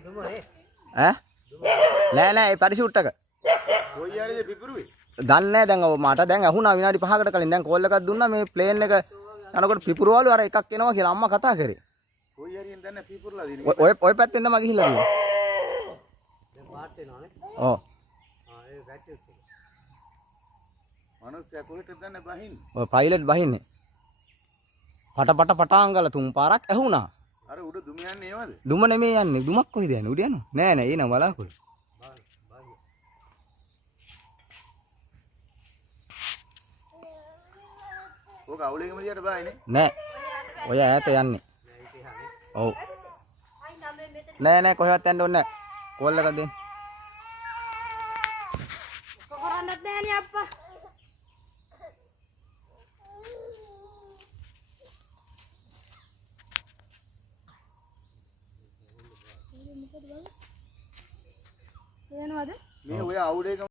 ඈ නෑ නෑ ඒ පැරෂූට් එක කොයි යාරේද පිපුරුවේ? දන්නේ නෑ දැන් මට දැන් ඇහුණා විනාඩි 5කට කලින් දැන් කෝල් එකක් දුන්නා මේ ප්ලේන් එක යනකොට පිපුරවලු අර එකක් එනවා කියලා අම්මා කතා කරේ. කොයි යාරියෙන් දැන් පිපුරලා දිනේ? ඔය පැත්තෙන් තමයි ගිහිල්ලා තියෙන්නේ. දැන් පාට් වෙනවානේ. ඔව්. ඒ බැටරි එක. මනුස්සයා කොහෙටද දැන් බහින්නේ? ඔය පයිලට් බහින්නේ. පටාංගල 3 පාරක් ඇහුණා. අර උඩ දුම යන්නේ ඒවද? දුම නෙමෙයි යන්නේ. දුමක් කොහෙද යන්නේ? උඩ යනවා. නෑ නෑ එනවා බලාකුළු. ඕක අවුලෙකම දිහාට බායිනේ. නෑ. ඔය ඈත යන්නේ. ඔව්. නෑ නෑ කොහෙවත් යන්න ඕනේ නෑ. කෝල් එකක් දෙන්න. කොහොරන්නත් නෑනේ අප්පා. මේ ඔය අවුලෙකම